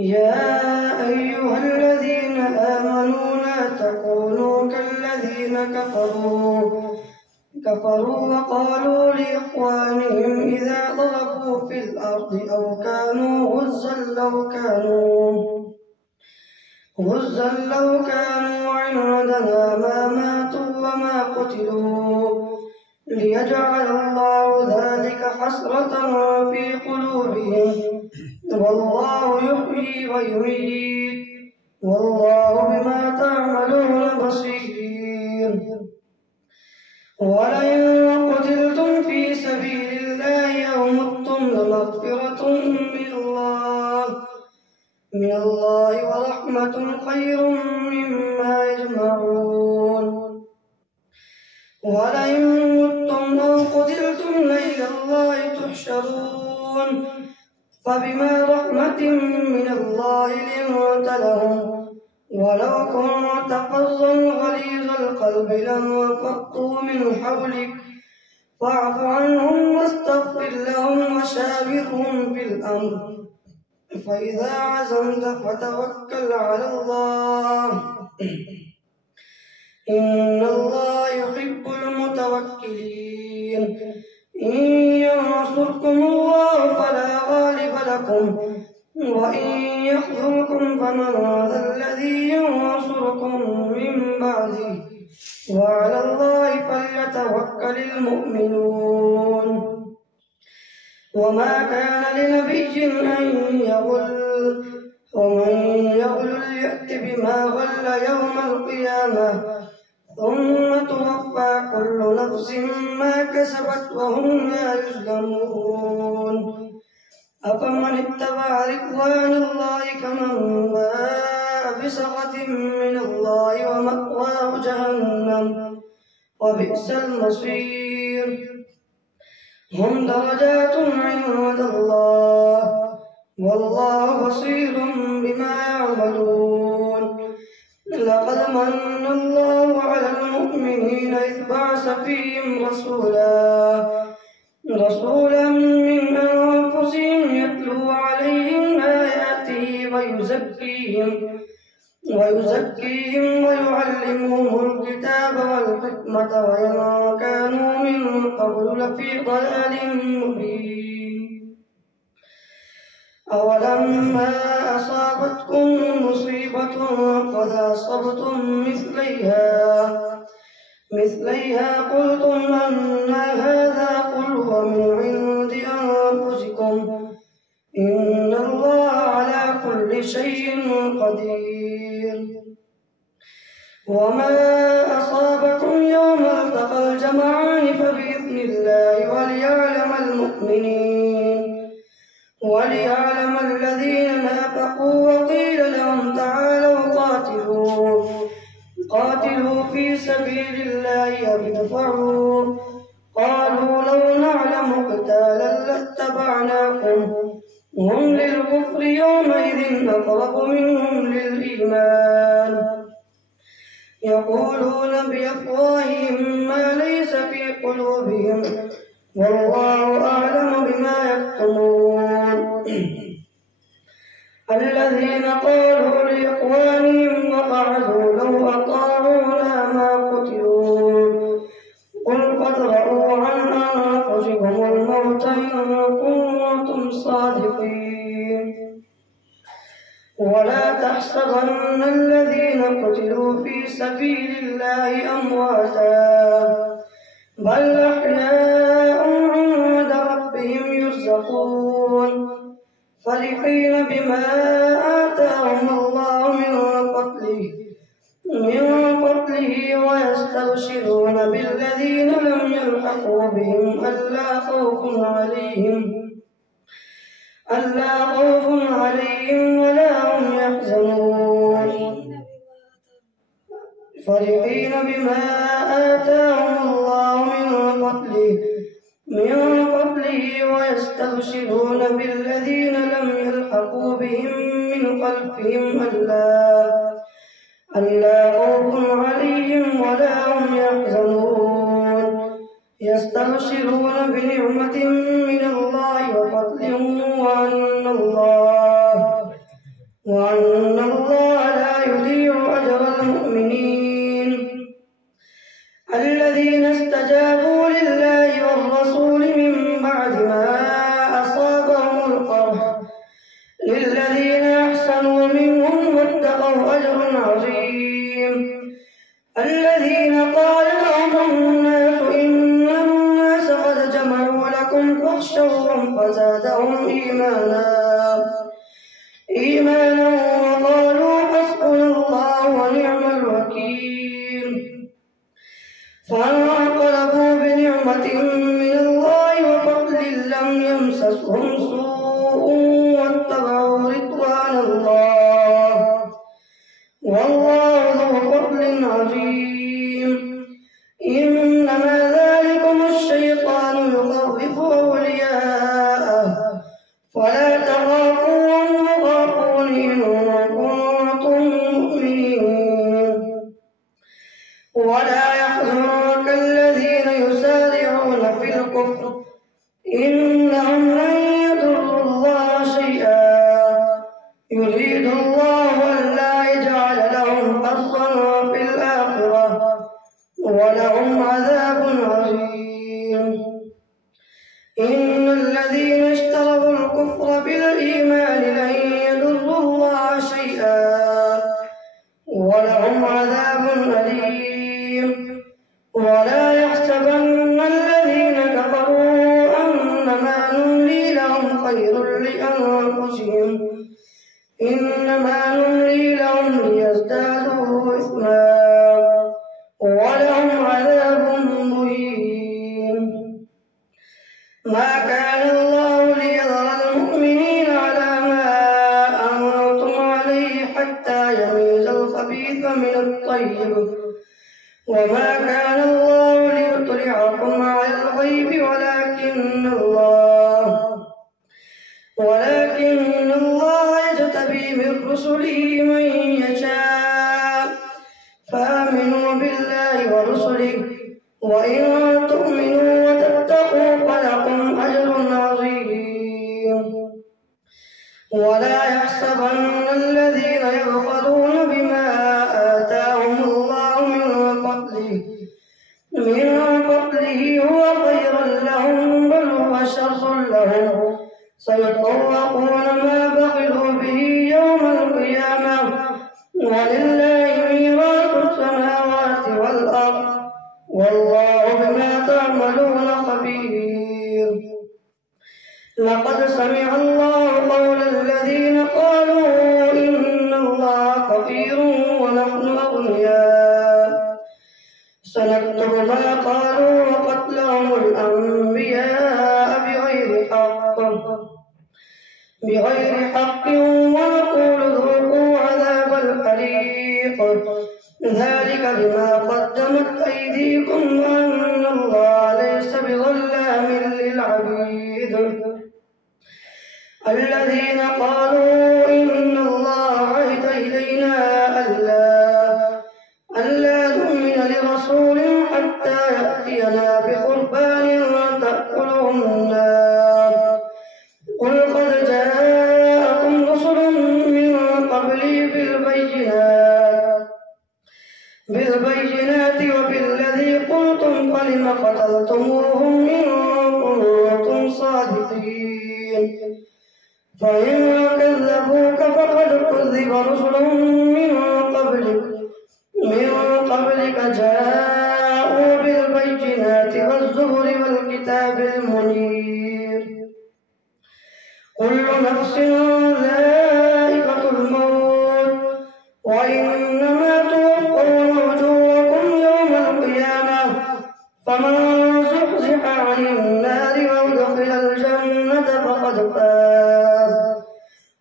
يا أيها الذين آمنوا لا تكونوا كالذين كفروا وقالوا لإخوانهم إذا ضربوا في الأرض أو كانوا غزا لو كانوا عندنا ما ماتوا وما قتلوا ليجعل الله ذلك حسرة في قلوبهم والله يحيي ويميت والله بما تعملون بصير. ولئن قتلتم في سبيل الله أو متم لمغفرة من الله ورحمة خير مما يجمعون. ولئن متم أو قتلتم لإلى الله تحشرون فبما رحمة من الله لنت لهم ولو كنت فظا غليظ القلب لانفضوا من حولك فاعف عنهم واستغفر لهم وشاورهم في الأمر فإذا عزمت فتوكل على الله إن الله يحب المتوكلين. إن ينصركم الله فلا غالب لكم وإن يخذلكم فمن ذا الذي ينصركم من بعده وعلى الله فليتوكل المؤمنون. وما كان لنبي أن يغل ومن يغل يأت بما غل يوم القيامة ثم توفى كل نفس ما كسبت وهم لا يظلمون. أفمن اتبع رضوان الله كمن باء بسخط من الله ومأواه جهنم وبئس المصير. هم درجات عند الله والله بصير بما يعملون. لقد من الله على المؤمنين إذ بعث فيهم رسولا من أنفسهم يتلو عليهم آياته ويزكيهم ويعلمهم الكتاب والحكمة وإن كانوا من قبل لفي ضلال مبين. أولما أصابتكم مصيبة قد أصبتم مثليها قلتم أنى هذا قل هو من عند أنفسكم إن الله على كل شيء قدير. وما أصابكم يوم التقى الجمعان فبإذن الله وليعلم الذين نافقوا وقيل لهم تعالوا قاتلوا في سبيل الله أو ادفعوا قالوا لو نعلم قتالا لاتبعناكم هم للكفر يومئذ أقرب منهم للإيمان يقولون بأفواههم ما ليس في قلوبهم والله أعلم بما يكتمون. الذين قالوا لإخوانهم وقعدوا لو أطاعونا ما قتلوا قل فادرءوا عن أنفسكم الموت إن كنتم صادقين. ولا تحسبن الذين قتلوا في سبيل الله أمواتا بل أحياء عند ربهم يرزقون فرحين بما آتاهم الله من فضله ويستبشرون بالذين لم يلحقوا بهم ألا خوف عليهم ولا هم يحزنون فرحين بما آتاهم الله من فضله ويستبشرون بالذين لم يلحقوا بهم من خلفهم ألا خوف عليهم ولا هم يحزنون يستبشرون بنعمة من الله وفضل وأن الله لا يضيع أجر المؤمنين الذين استجابوا لله والرسول من بعد ما أصابهم القرح للذين أحسنوا منهم واتقوا أجر عظيم الذين قال لهم الناس إن الناس قد جمعوا لكم فاخشوهم فزادهم إيمانا وقالوا حسبنا الله ونعم الوكيل فانقلبوا بنعمة من الله وفضل لم يمسسهم سوء واتبعوا رضوان الله والله ذو فضل عظيم إنما ذلكم الشيطان يخوف أولياءه فلا تخافوهم وخافون إن كنتم مؤمنين ولا يحزنك الذين يسارعون في الكفر إنهم لن يضروا الله شيئا يريد الله ألا يجعل لهم حظا في الآخرة ولهم عذاب عظيم إن الذين اشتروا الكفر بالإيمان لن يضروا الله شيئا ولهم عذاب أليم ولا يحسبن الذين كفروا أنما نملي لهم خير لأنفسهم إنما نملي لهم ليزدادوا إثما ولهم عذاب مهين ما كان الله ليذر المؤمنين على ما أنتم عليه حتى يميز الخبيث من الطيب وما كان الله ليطلعكم على الغيب ولكن الله يجتبي من رسله من يشاء فآمنوا بالله ورسله وإن تؤمنوا وتتقوا فلكم أجر عظيم ولا يحسبن الذين يبخلون بما آتاهم الله من فضله هو خيرا لهم بل هو شر لهم سيطوقون ما بخلوا به يوم القيامة ولله ميراث السماوات والأرض والله بما تعملون خبير لقد سمع الله قول الذين قالوا إن الله فقير ونحن أغنياء سنكتب ما قالوا وقتلهم الأنبياء بغير حق ونقول ذوقوا عذاب الحريق ذلك بما قدمت أيديكم وأن الله ليس بظلام للعبيد الذين قالوا إن الله عهد إلينا ألا نؤمن لرسول حتى يأتينا بقربان تأكله النار قل قد جاءكم رسل من قبلي بالبينات وبالذي قلتم فلم قتلتموهم إن كنتم صادقين فإن كذبوك فقد كذب رسل من قبلك جاءوا بالبينات والزبر والكتاب المنير كل نفس ذائقة الموت وإنما توفون أجوركم يوم القيامة فمن زحزح عن النار وأدخل الجنة فقد فاز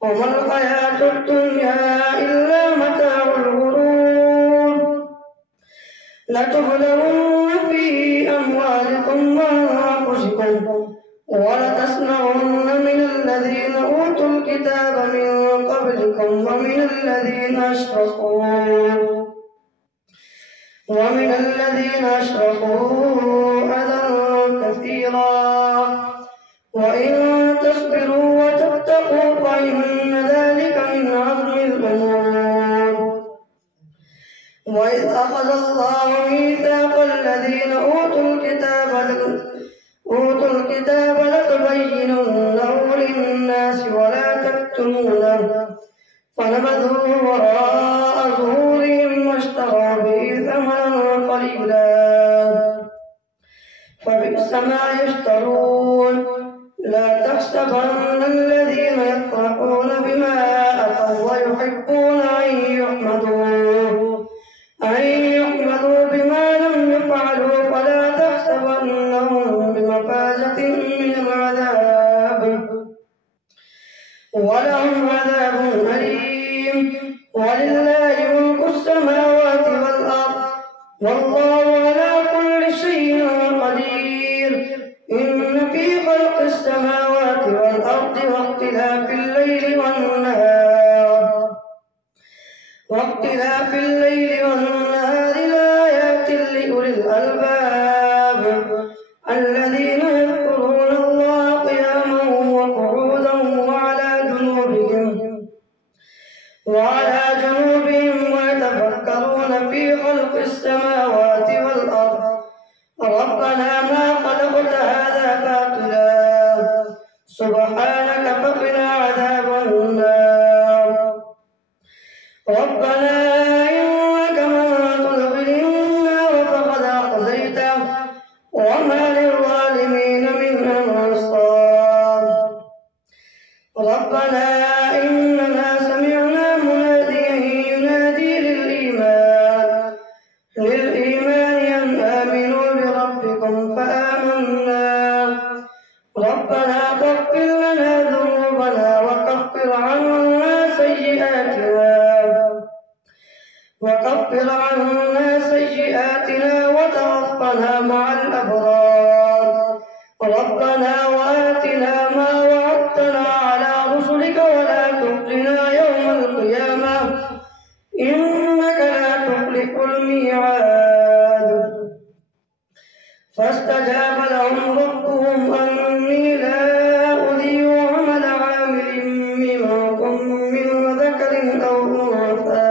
وما الحياة الدنيا إلا متاع الغرور لتبلغن في أموالكم وأنفسكم ولتسمعن من الذين أوتوا الكتاب من قبلكم ومن الذين أشركوا أذى كثيرا وإن تصبروا وتتقوا فإن ذلك من عزم أخذ الله ميثاق الذين أوتوا الكتاب لتبيننه للناس ولا تكتمونه فنبذوه وراء ظهورهم واشتروا به ثمنا قليلا فبئس ما يشترون. لا تحسبن الذين يفرحون بما أتوا ويحبون أن يحمدوا بما لم يفعلوا فلا تحسبنهم بمفازة من العذاب ولهم عذاب أليم. ولله ملك السماوات والأرض والله على كل شيء قدير. إن في خلق السماوات والأرض واختلاف الليل والنهار لآيات لأولي الألباب الذين يذكرون الله قياما وقعودا وعلى جنوبهم ويتفكرون في خلق السماوات والأرض ربنا ما خلقت هذا باطلا سبحانك فقنا عذاب النار. ربنا إنك من تدخل النار فقد أخزيته وما للظالمين من أنصار. ربنا إننا سمعنا مناديا ينادي للإيمان أن آمنوا بربكم فآمنا. ربنا فاغفر لنا ذنوبنا وكفر عنا سيئاتنا وتوفنا مع الأبرار. ربنا وآتنا ما وعدتنا على رسلك ولا تخزنا يوم القيامة إنك لا تخلف الميعاد. فاستجاب لهم ربهم أني لا أضيع عمل عامل منكم من ذكر أو أنثى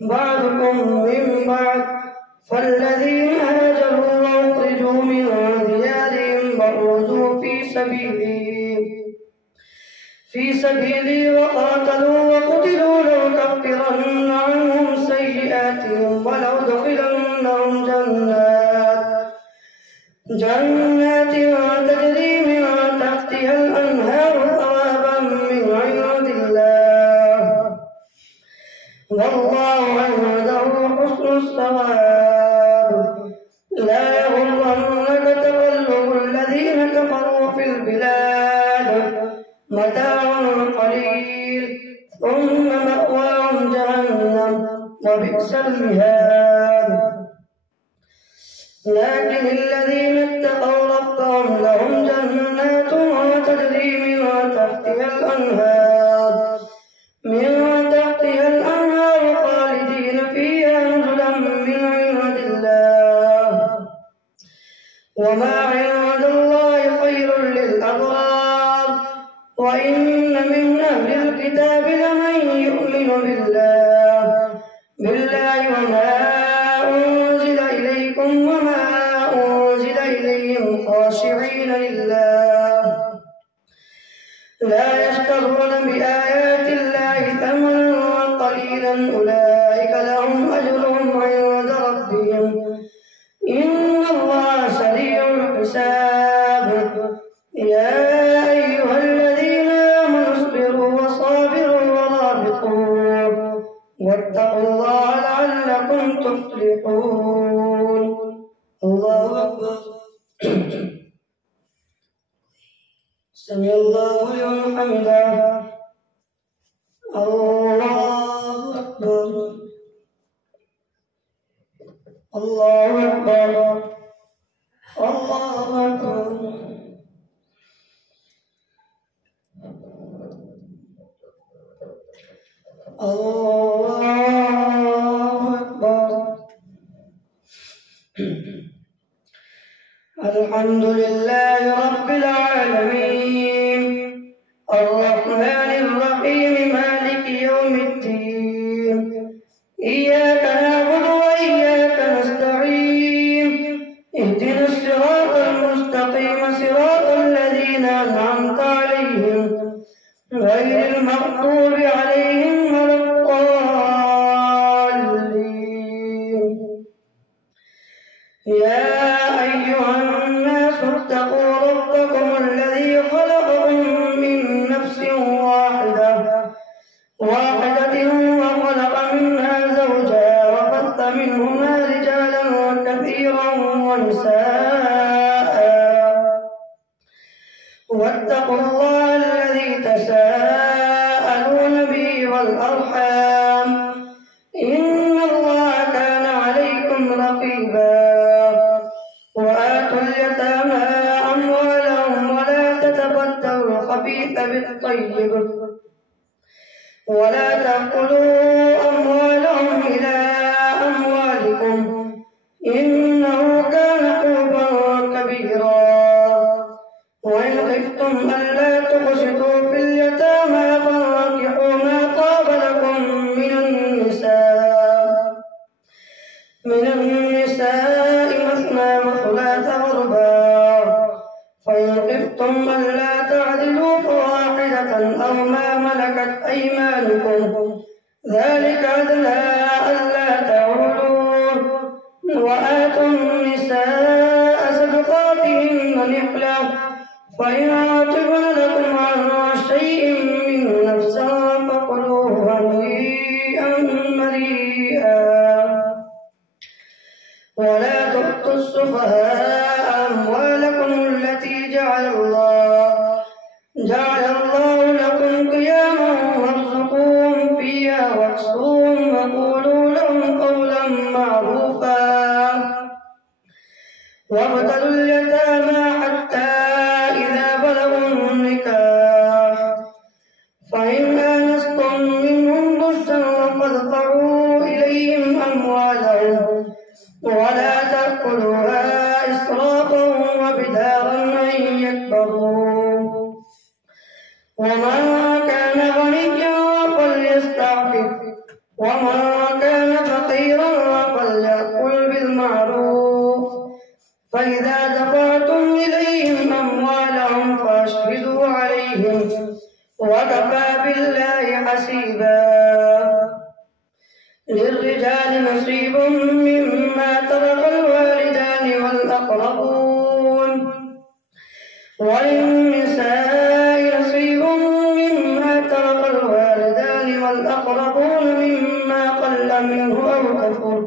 بعضكم من بعض فالذين هاجروا وأخرجوا من ديارهم وأوذوا في سبيلي وقاتلوا وقتلوا لأكفرن عنهم سيئاتهم ولأدخلنهم جنات تجري من تحتها الأنهار ثوابا من عند الله والله عنده حسن الثواب. لا يغرنك تقلب الذين كفروا في البلاد متاع قليل ثم مأواهم جهنم وبئس المهاد. لكن الذين اتقوا ربهم لهم جنات تجري من تحتها الأنهار خالدين فيها نزلا من عند الله وما عند الله خير للأبرار. وإن من أهل الكتاب لمن يؤمن بالله وما أنزل إليكم وما أنزل إليهم خاشعين لله لا يشترون بآيات الله ثمنا قليلا أولئك لهم أجرهم عند ربهم إن الله سريع الحساب. يا أيها الذين آمنوا اصبروا وصابروا ورابطوا واتقوا الله لعلكم تفلحون. الله أكبر. سمع الله لمن حمده. الله أكبر. الله أكبر. الله أكبر. الله أكبر. الحمد لله رب العالمين الرحمن الرحيم مالك يوم الدين. إياك نعبد غير المغضوب عليهم ولا الضالين. يا أيها الناس اتقوا ربكم الذي خلقكم من نفس واحدة وخلق منها زوجها وبث منهما رجالا كثيرا ونساء، واتقوا الله الذي تساءلون به والأرحام إن الله كان عليكم رقيبا. وآتوا اليتامى أموالهم ولا تتبدلوا الخبيث بالطيب ولا تأكلوا أموالهم إلى أموالكم إنه كان حوبا كبيرا. وإن خفتم ألا تقسطوا في اليتامى فانكحوا ما طاب لكم من النساء مثنى وثلاث ورباع، فإن خفتم ألا تعدلوا فواحدة أو ما ملكت أيمانكم ذلك أدنى ألا تعولوا. وآتوا النساء صدقاتهن نحلة، فإن طبن لكم عن شيء منه نفسا فكلوه هنيئا مريئا. ولا تؤتوا السفهاء أموالكم التي جعل الله لكم قياما وارزقوهم فيها واكسوهم وقولوا لهم قولا معروفا. وابتلوا اليتامى حتى إذا بلغوا النكاح، فإن آنستم منهم رشدا فادفعوا إليهم أموالهم ولا تأكلوها إسرافا وبدارا أن يكبروا. ومن كان غنيا فليستعفف، ومن كان فقيرا فليأكل بالمعروف. فإذا دفعتم إليهم أموالهم فأشهدوا عليهم وكفى بالله حسيبا. للرجال نصيب مما ترك الوالدان والأقربون، وللنساء نصيب مما ترك الوالدان والأقربون مما قل منه أو كثر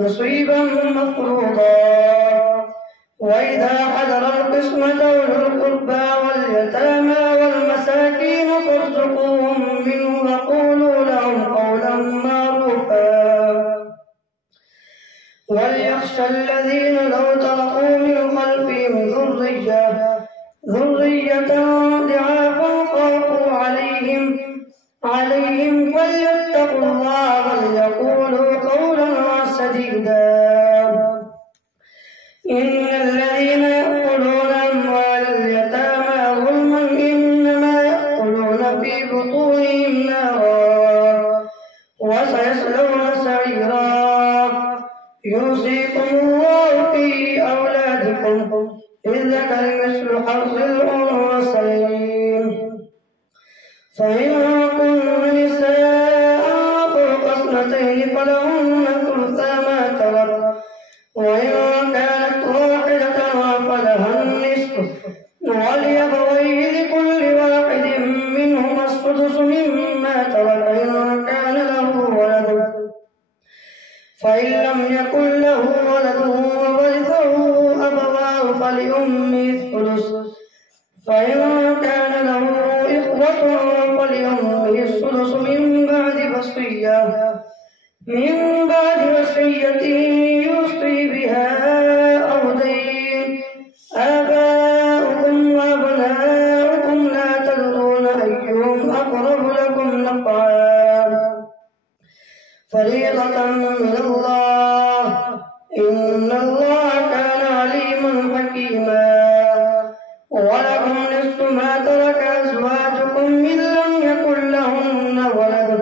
نصيبا مفروضا. وإذا حضر القسمة أولو القربى واليتامى والمساكين فارزقوهم منه وقولوا لهم قولا معروفا. وليخشى الذين لو تركوا من خلفهم ذرية ضعافا خافوا عليهم فليتقوا الله وليقولوا قولا سديدا. إن الذين يأكلون أموال اليتامى ظلما إنما يأكلون في بطونهم نارا وسيصلون سعيرا. يوصيكم الله في أولادكم للذكر مثل حظ الأنثيين. فإن كن نساء فوق اثنتين فلهن ثلثا ما ترك، وإن كانت واحدة فلها النصف، ولأبويه لكل واحد منهما السدس مما ترك إن كان له ولد. فإن لم يكن له ولد وورثه أبواه فلأمه الثلث، فإن كان له إخوة فلأمه السدس من بعد وصية يوصي بها أو دين. آباؤكم وأبناؤكم لا تدرون أيهم أقرب لكم نفعا، فريضة من الله إن الله كان عليما حكيما. ولكم نصف ما ترك أزواجكم إن لم يكن لهن ولد،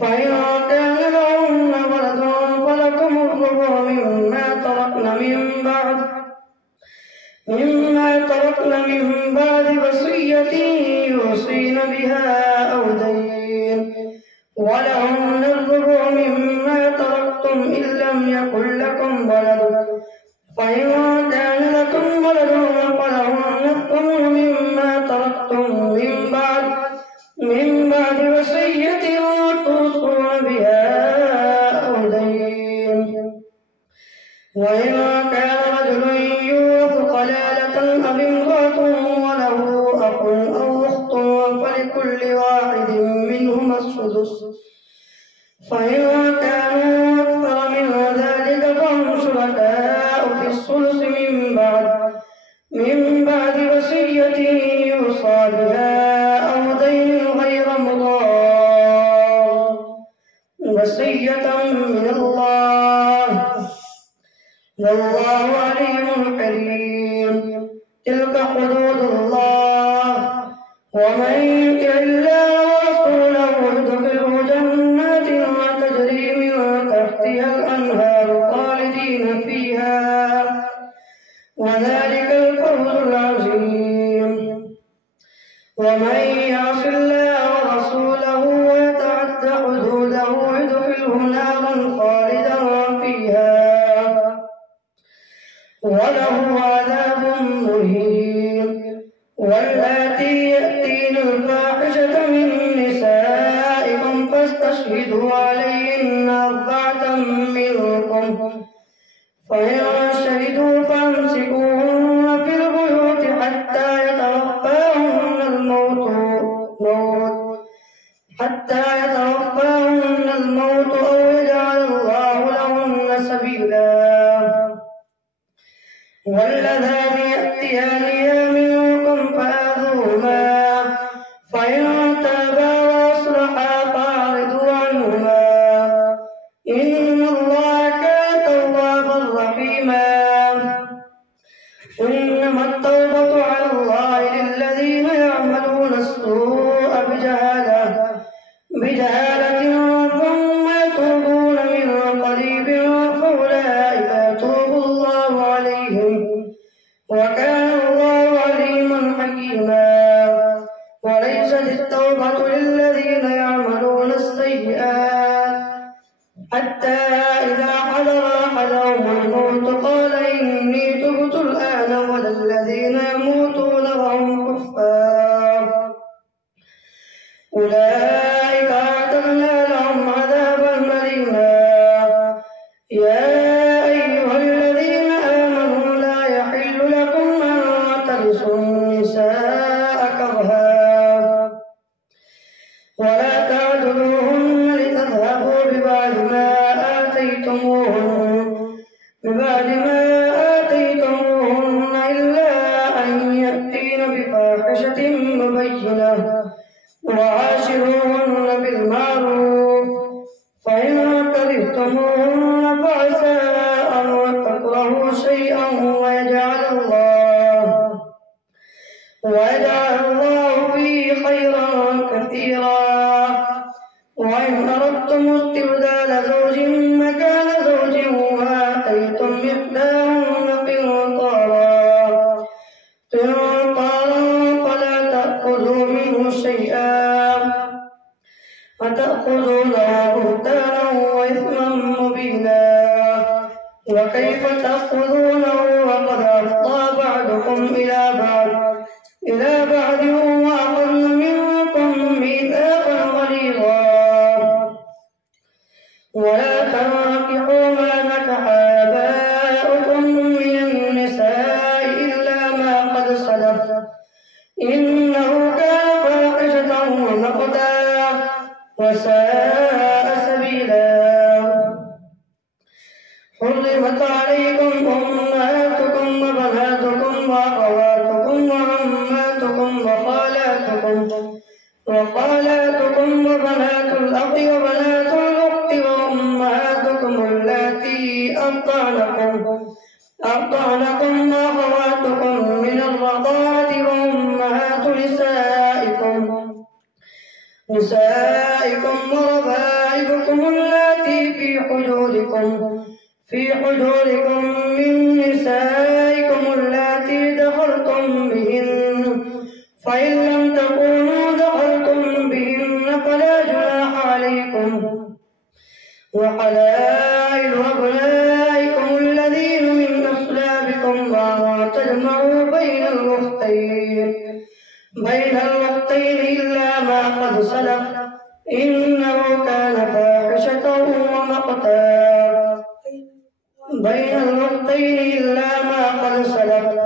فإن كان لهن ولد فلكم الربع مما تركن من بعد وصية يوصين بها فيها أو دين ولهن الربع مما تركتم إن لم يكن لكم ولد فإن كان لكم ولد فلهن الثمن مما تركتم من بعد وصية توصون بها أو دين وإن كان رجل يورث كلالة أو امرأة وله أخ أو أخت فلكل واحد منهما السدس فإن كانوا أكثر من ذلك فهم شركاء في الثلث من بعد وصية يوصى بها أو دين غير مضار وصية من الله والله عليم حليم تلك حدود الله ومن يطع الله ورسوله يدخله جنات تجري من تحتها الأنهار خالدين فيها وذلك الفوز العظيم ومن يعص الله ورسوله ويتعد حدوده يدخله نارا خالدا فيها وله عذاب مهين واللاتي يأتين الفاحشة من نسائكم فاستشهدوا عليهن 4 منكم فإن شهدوا فامسكوهن في البيوت حتى يتوفاهن الموت أو يجعل الله لهن سبيلا واللذان يأتيانها منكم فآذوهما فإن تابا وأصلحا فأعرضوا عنهما إن الله كان توابا رحيما إنما التوبة على الله للذين يعملون السوء بجهالة ثم يتوبون من قريب فأولئك يتوب الله عليهم وكان الله عليما حكيما وليست التوبة للذين يعملون السيئات حتى إذا حضر أحدهم الموت قال إني تبت الآن ولا الذين يموتون وهم كفار أولئك أعتدنا لهم عذابا أليما يا أيها الذين آمنوا لا يحل لكم أن ترثوا النساء كرها ولا تعدلوهن لتذهبوا ببعض ما آتيتموهن إلا أن يأتين بفاحشة مبينة وعاشروهن بالمعروف فإن كرهتموهن فعسى أن تكرهوا شيئا ويجعل الله فيه خيرا كثيرا وإن أردتم استبدال زوج مكان زوج وآتيتم إحداهن قنطارا فلا تأخذوا منه شيئا أتأخذونه بهتانا وإثما مبينا وكيف تأخذونه وقد أفضى بعضكم إلى بعض وأخذن منكم ميثاقا غليظا ولا تنكحوا ما نكح آباؤكم من النساء إلا ما قد سلف إنه كان فاحشة ومقتا وساء سبيلا حرمت عليكم أمهاتكم وبناتكم وأخواتكم وعماتكم وخالاتكم وبنات الأخ وبنات الأخت وأمهاتكم اللاتي أرضعنكم وأخواتكم من الرضاعة وأمهات نسائكم وربائبكم اللاتي في حجوركم من نسائكم اللاتي دخلتم بهن فإن لم تكونوا دخلتم وحلائل أبنائكم الذين من أصلابكم وأن تجمعوا بين الأختين إلا ما قد سلف إنه كان فاحشة ومقتا. بين الأختين إلا ما قد سلف